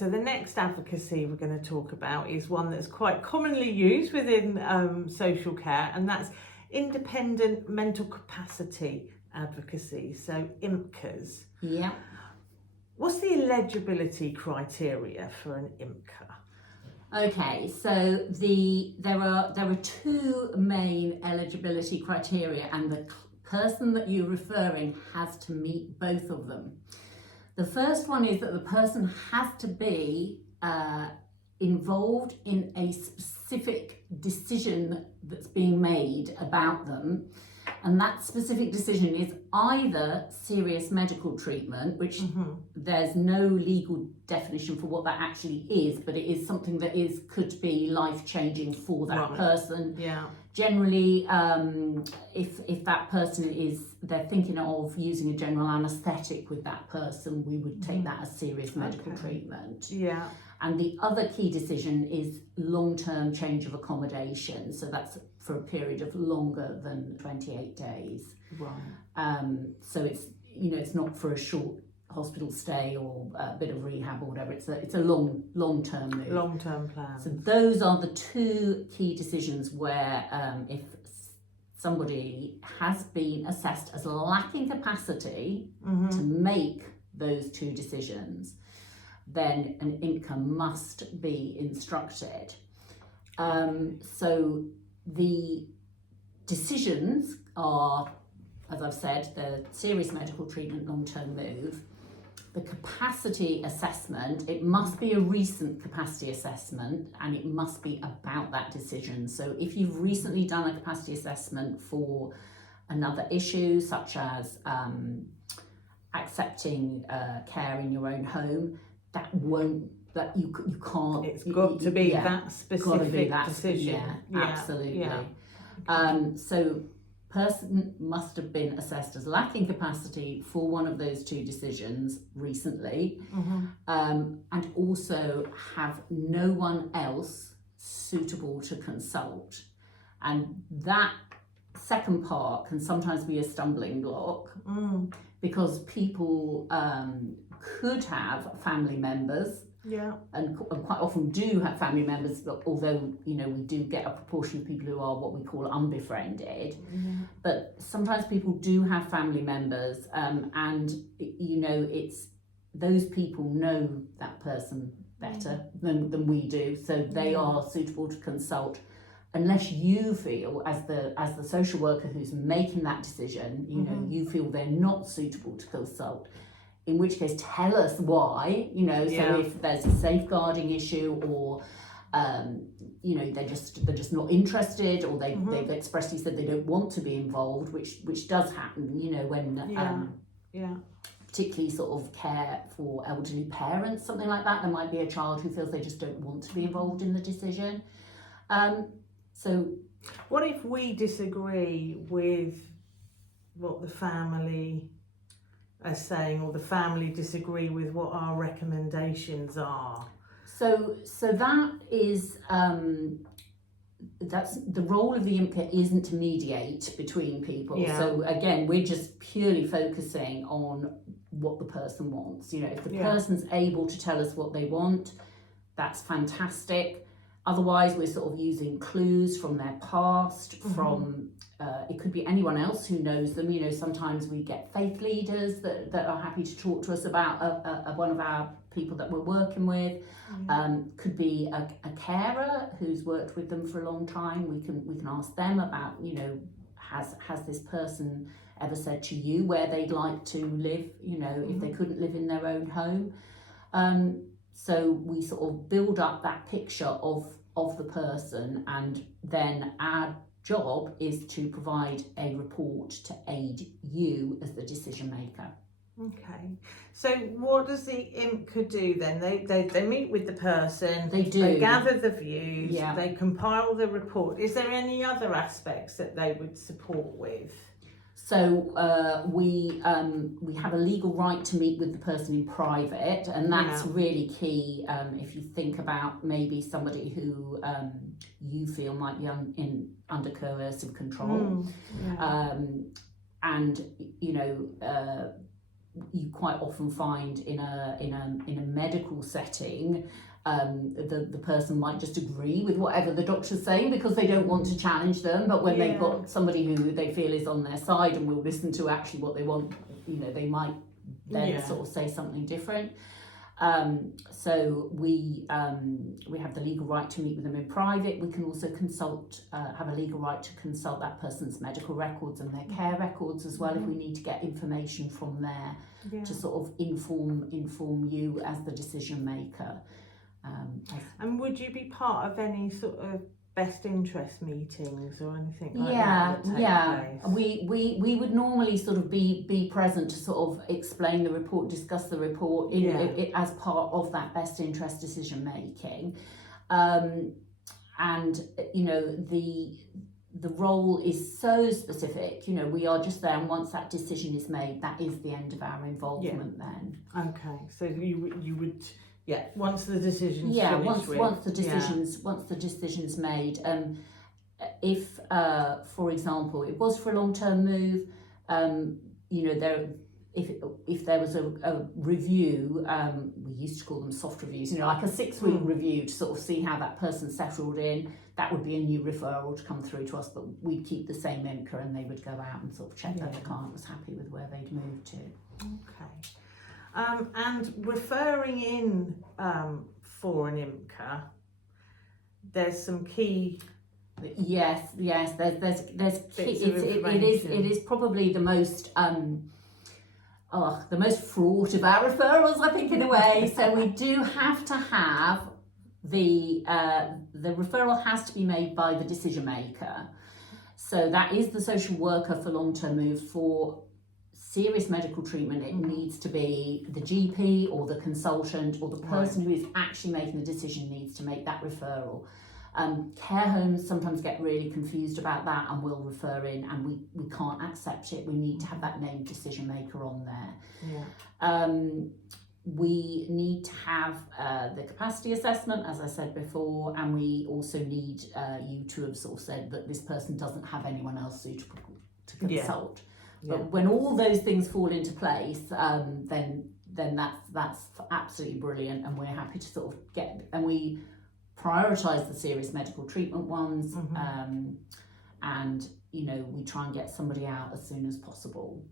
so the next advocacy we're going to talk about is one that's quite commonly used within social care, and that's independent mental capacity advocacy, so IMCAs. Yeah. What's the eligibility criteria for an IMCA? Okay, so there are two main eligibility criteria, and the person that you're referring has to meet both of them. The first one is that the person has to be involved in a specific decision that's being made about them, and that specific decision is either serious medical treatment, which there's no legal definition for what that actually is, but it is something that could be life-changing for that person. Yeah. Generally, if that person they're thinking of using a general anaesthetic with that person, we would take that as serious medical treatment. Yeah. And the other key decision is long-term change of accommodation. So that's for a period of longer than 28 days. Right. So it's not for a short hospital stay or a bit of rehab or whatever. It's a long-term move. Long-term plan. So those are the two key decisions where if somebody has been assessed as lacking capacity to make those two decisions, then an IMCA must be instructed. So the decisions are, as I've said, the serious medical treatment, long-term move. The capacity assessment, it must be a recent capacity assessment, and it must be about that decision. So if you've recently done a capacity assessment for another issue, such as accepting care in your own home, you can't. It's got to be that specific decision. Yeah, absolutely. Yeah. So person must have been assessed as lacking capacity for one of those two decisions recently, and also have no one else suitable to consult. And that second part can sometimes be a stumbling block because people could have family members. Yeah. And quite often do have family members, although we do get a proportion of people who are what we call unbefriended. But sometimes people do have family members, and it's those people know that person better than we do, so they are suitable to consult. Unless you feel, as the social worker who's making that decision, you feel they're not suitable to consult. In which case, tell us why, so if there's a safeguarding issue or, they're just not interested, or they've expressly said they don't want to be involved, which does happen, when, particularly sort of care for elderly parents, something like that. There might be a child who feels they just don't want to be involved in the decision. So what if we disagree with what the family are saying, or the family disagree with what our recommendations are? So that is that's the role of the IMCA, isn't to mediate between people. So again, we're just purely focusing on what the person wants. If the person's able to tell us what they want, that's fantastic. Otherwise, we're sort of using clues from their past, from it could be anyone else who knows them. Sometimes we get faith leaders that are happy to talk to us about one of our people that we're working with. Could be a carer who's worked with them for a long time. We can ask them about, has this person ever said to you where they'd like to live, if they couldn't live in their own home. So we sort of build up that picture of the person, and then our job is to provide a report to aid you as the decision maker. Okay, so what does the IMCA do then? They meet with the person, they gather the views, they compile the report. Is there any other aspects that they would support with? So we have a legal right to meet with the person in private, and that's really key if you think about maybe somebody who you feel might be under coercive control. And you quite often find in a medical setting, the person might just agree with whatever the doctor's saying because they don't want to challenge them, but when they've got somebody who they feel is on their side and will listen to actually what they want, they might then sort of say something different. So we have the legal right to meet with them in private. We can also have a legal right to consult that person's medical records and their care records as well if we need to get information from there to sort of inform you as the decision maker. And would you be part of any sort of best interest meetings or anything like that? Place? We would normally sort of be present to sort of explain the report, discuss the report as part of that best interest decision making, and the role is so specific. We are just there, and once that decision is made, that is the end of our involvement. Then so you would. Yeah, once the decision's finished once the decision's made. If, for example, it was for a long-term move, if there was a review, we used to call them soft reviews, like a 6-week review to sort of see how that person settled in, that would be a new referral to come through to us, but we'd keep the same IMCA and they would go out and sort of check that the client was happy with where they'd moved to. Okay. And referring in for an IMCA, there's some key. Yes. There's key. It is probably the most fraught of our referrals, I think, in a way. So we do have to have the referral has to be made by the decision maker. So that is the social worker for long-term moves. For serious medical treatment, it needs to be the GP or the consultant or the person who is actually making the decision needs to make that referral. Care homes sometimes get really confused about that and will refer in, and we can't accept it. We need to have that named decision maker on there. We need to have the capacity assessment, as I said before, and we also need you to have sort of said that this person doesn't have anyone else suitable to consult. But when all those things fall into place, then that's absolutely brilliant, and we're happy to sort of and we prioritise the serious medical treatment ones, and we try and get somebody out as soon as possible.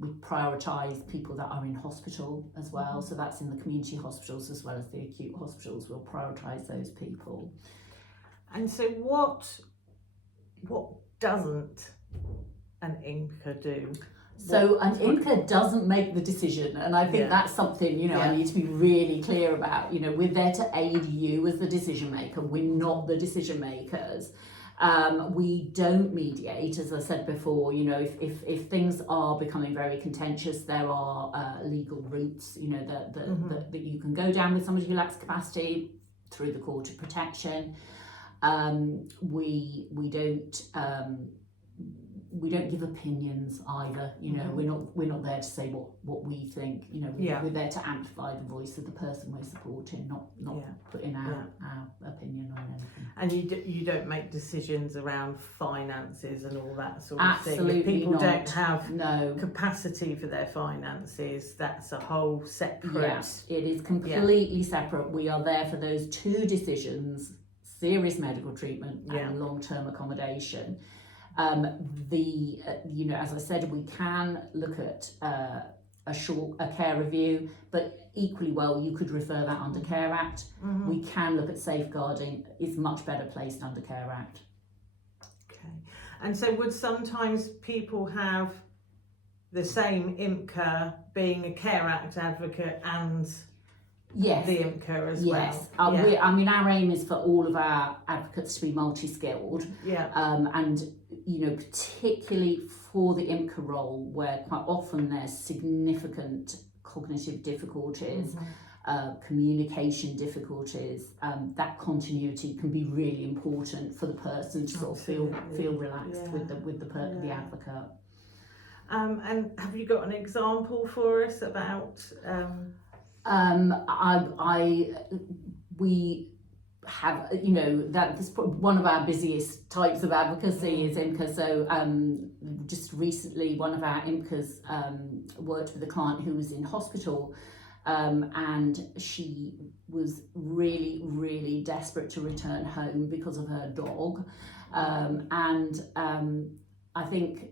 We prioritise people that are in hospital as well, so that's in the community hospitals as well as the acute hospitals. We'll prioritise those people. And so what doesn't an IMCA do? So an IMCA doesn't make the decision, and I think that's something I need to be really clear about. We're there to aid you as the decision maker. We're not the decision makers. We don't mediate, as I said before. If things are becoming very contentious, there are legal routes that you can go down with somebody who lacks capacity through the court of protection. We don't give opinions either. We're not there to say what we think. We're there to amplify the voice of the person we're supporting, not put in our opinion on anything. And you don't make decisions around finances and all that sort of thing. Absolutely if people not. Don't have capacity for their finances, that's a whole separate. Yes, it is completely separate. We are there for those two decisions: serious medical treatment and long-term accommodation. As I said, we can look at a care review, but equally well, you could refer that under Care Act. We can look at safeguarding. It's much better placed under Care Act. Okay. And so would sometimes people have the same IMCA being a Care Act advocate and the IMCA as well? Yes. Our aim is for all of our advocates to be multi-skilled. And particularly for the IMCA role, where quite often there's significant cognitive difficulties, communication difficulties, that continuity can be really important for the person to sort of feel relaxed with the advocate. And have you got an example for us about? We have, that's one of our busiest types of advocacy is IMCA. So just recently, one of our IMCAs worked with a client who was in hospital, and she was really, really desperate to return home because of her dog. I think,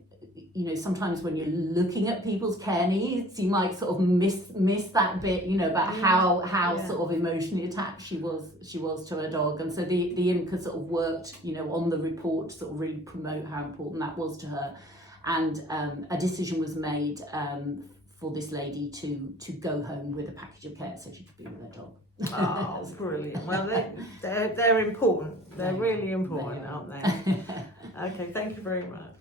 you know, sometimes when you're looking at people's care needs, you might sort of miss that bit, you know, about how sort of emotionally attached she was to her dog. And so the IMCA sort of worked, you know, on the report to sort of really promote how important that was to her. And a decision was made for this lady to go home with a package of care so she could be with her dog. Oh, brilliant. Well, they're important. They're really important, aren't they? Okay, thank you very much.